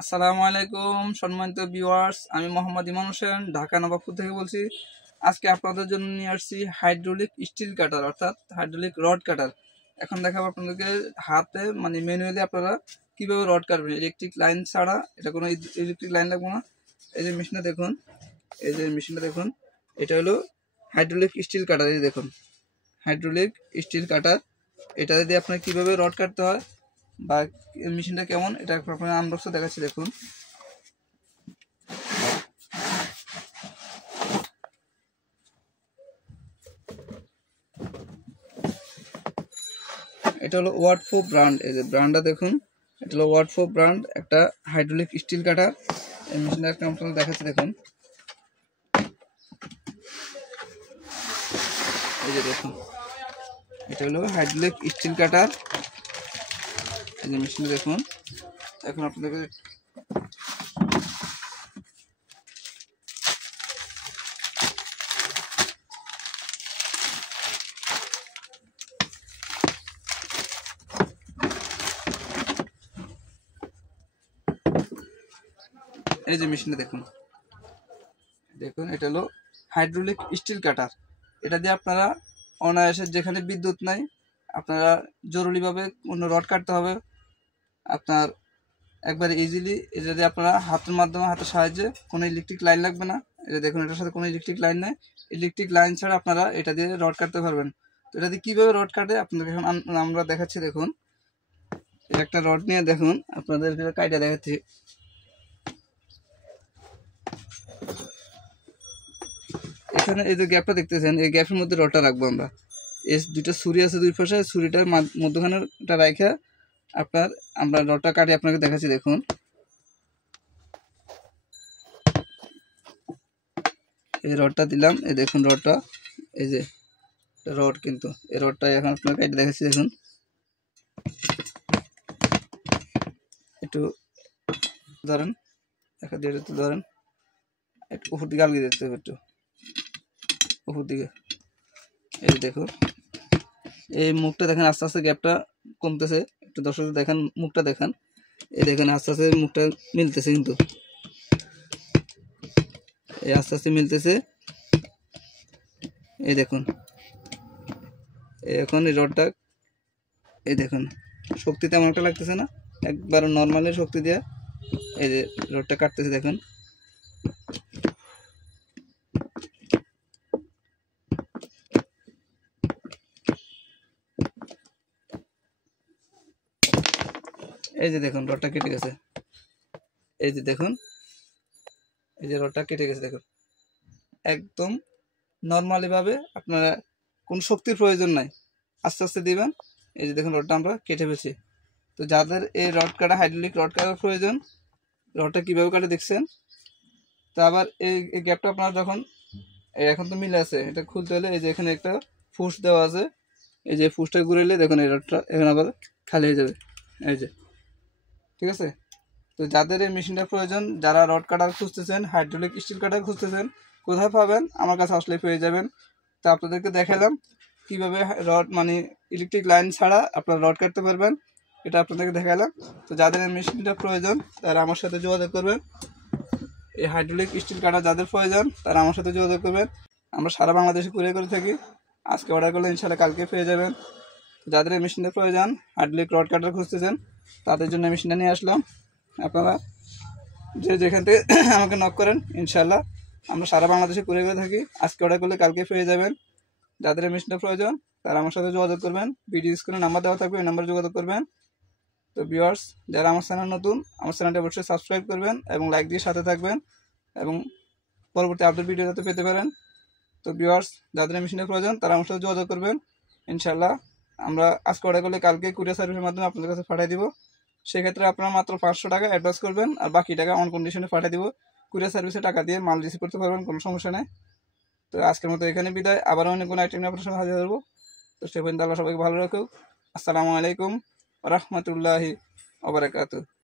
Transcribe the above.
আসসালামু আলাইকুম সম্মানিত ভিউয়ার্স, আমি মোহাম্মদ ইমান হোসেন ঢাকা নবাবপুর থেকে বলছি। আজকে আপনাদের জন্য নিয়ে আসছি হাইড্রোলিক স্টিল কাটার অর্থাৎ হাইড্রোলিক রড কাটার। এখন দেখাবো আপনাদেরকে হাতে ম্যানুয়ালি আপনারা কিভাবে রড কাটবেন, ইলেকট্রিক লাইন ছাড়া। এটা কোনো ইলেকট্রিক লাইন লাগবে না। এই যে মেশিনটা দেখুন, এটা হলো হাইড্রোলিক স্টিল কাটার। এই দেখুন হাইড্রোলিক স্টিল কাটার, এটা দিয়ে আপনার কিভাবে রড কাটতে হয় বা মেশিনটা কেমন এটা আপনার আনবক্সে দেখাচ্ছি। দেখুন এটা হলো ওয়াটফো ব্র্যান্ড। এই যে ব্র্যান্ডটা দেখুন, এটা হলো ওয়াটফো ব্র্যান্ড একটা হাইড্রোলিক স্টিল কাটার। এই মেশিনটা একটা আপনাদের দেখাচ্ছি। দেখুন এই যে দেখুন, এটা হলো হাইড্রোলিক স্টিল কাটার। এই যে মেশিনটা দেখুন। এখন আপনাদেরকে এই যে মেশিনটা দেখুন, এটা হলো হাইড্রোলিক স্টিল কাটার। এটা দিয়ে আপনারা অনায়াসে যেখানে বিদ্যুৎ নাই, আপনারা জরুরিভাবে কোনো রড কাটতে হবে আপনার একবারে ইজিলি। এটা দিয়ে আপনারা হাতের মাধ্যমে, হাতের সাহায্যে, কোনো ইলেকট্রিক লাইন লাগবে না। এটা দেখুন, এটার সাথে কোনো ইলেকট্রিক লাইন নেই। ইলেকট্রিক লাইন ছাড়া আপনারা এটা দিয়ে রড কাটতে পারবেন। তো এটা দিয়ে কীভাবে রড কাটে আপনাদের এখন আমরা দেখাচ্ছি। দেখুন একটা রড নিয়ে দেখুন, আপনাদের কাইটা দেখাচ্ছি। এখানে এই যে গ্যাপটা দেখতেছেন, এই গ্যাপের মধ্যে রডটা রাখবো আমরা। এই দুইটা ছুরি আছে দুই পাশে, ছুরিটার মধ্যখানেটা রাখা আমরা রডটা কাটে আপনাকে দেখাচ্ছি। দেখুন এই রডটা দিলাম, এই দেখুন রডটা, এই যে রড, কিন্তু এই রডটা এখন আপনাকে কেটে দেখাচ্ছি। দেখুন একটু ধরেন, দেখা দিয়ে একটু ধরেন, একটু উপর দিকে আলগিয়ে দিতে হবে, একটু উপর দিকে। এই দেখুন এই মুখটা দেখেন, আস্তে আস্তে গ্যাপটা কমতেছে। একটু দর্শকদের দেখেন, মুখটা দেখান। এই দেখেন আস্তে আস্তে মুখটা মিলতেছে, কিন্তু এই আস্তে আস্তে মিলতেছে। এই দেখুন এখন এই রডটা, এই দেখুন শক্তি তেমন একটা লাগতেছে না, একবার নর্মালি শক্তি দিয়ে এই যে রডটা কাটতেছে। দেখুন এই যে দেখুন রডটা কেটে গেছে। এই যে দেখুন, এই যে রডটা কেটে গেছে। দেখুন একদম নর্মালি ভাবে, আপনারা কোন শক্তির প্রয়োজন নাই, আস্তে আস্তে দিবেন। এই যে দেখুন রডটা আমরা কেটে ফেলছি। তো যাদের এই রড কাটা, হাইড্রোলিক রড কাটার প্রয়োজন, রডটা কীভাবে কাটে দেখছেন। তো আবার এই গ্যাপটা আপনারা যখন এখন তো মিলে আছে, এটা খুলতে হলে এই যে এখানে একটা ফুস দেওয়া আছে, এই যে ফুসটা ঘুরাইলে দেখুন এই রডটা এখন আবার খালি হয়ে যাবে। এই যে ঠিক আছে। তো যাদের এই মেশিনটা প্রয়োজন, যারা রড কাটার খুঁজতেছেন, হাইড্রোলিক স্টিল কাটার খুঁজতেছেন, কোথায় পাবেন? আমার কাছে আসলে পেয়ে যাবেন। তো আপনাদেরকে দেখালাম কিভাবে রড ইলেকট্রিক লাইন ছাড়া আপনারা রড কাটতে পারবেন, এটা আপনাদেরকে দেখালাম। তো যাদের এই মেশিনটা প্রয়োজন তারা আমার সাথে যোগাযোগ করবেন। এই হাইড্রোলিক স্টিল কাটার যাদের প্রয়োজন তারা আমার সাথে যোগাযোগ করবেন। আমরা সারা বাংলাদেশে কুরিয়ার করে থাকি। আজকে অর্ডার করলে ইনশাআল্লাহ কালকে পেয়ে যাবেন। যাদের এই মেশিনটা প্রয়োজন, হাইড্রোলিক রড কাটার খুঁজতেছেন, তাদের জন্য মেশিনটা নিয়ে আসলাম। আপনারা যেখান থেকে আমাকে নক করেন, ইনশাআল্লাহ আমরা সারা বাংলাদেশে কুরিয়ার করে থাকি। আজকে অর্ডার করলে কালকে পেয়ে যাবেন। যাদের এই মেশিনটা প্রয়োজন তারা আমার সাথে যোগাযোগ করবেন। ভিডিও স্ক্রিনে নাম্বার দেওয়া থাকবে, এই নাম্বারে যোগাযোগ করবেন। তো ভিউয়ার্স, যারা আমার চ্যানেল নতুন, আমার চ্যানেলটি অবশ্যই সাবস্ক্রাইব করবেন এবং লাইক দিয়ে সাথে থাকবেন এবং পরবর্তী আপডেট ভিডিও যাতে পেতে পারেন। তো ভিউয়ার্স, যাদের মেশিনের প্রয়োজন তারা আমার সাথে যোগাযোগ করবেন। ইনশাআল্লাহ আমরা আজকে অর্ডার করলে কালকে কুরিয়ার সার্ভিসের মাধ্যমে আপনাদের কাছে পাঠিয়ে দিব। সেক্ষেত্রে আপনারা মাত্র 500 টাকা অ্যাডভান্স করবেন, আর বাকি টাকা অন কন্ডিশনে পাঠিয়ে দিব। কুরিয়ার সার্ভিসে টাকা দিয়ে মাল রিসিভ করতে পারবেন, কোনো সমস্যা নেই। তো আজকের মতো এখানে বিদায়, আবার অন্য কোনো আইটেম নিয়ে আপনার সঙ্গে হাজির হবো। তো সে পর্যন্ত আল্লাহ সবাইকে ভালো রাখুক। আসসালামু আলাইকুম ওয়া রাহমাতুল্লাহি ওয়া বারাকাতুহু।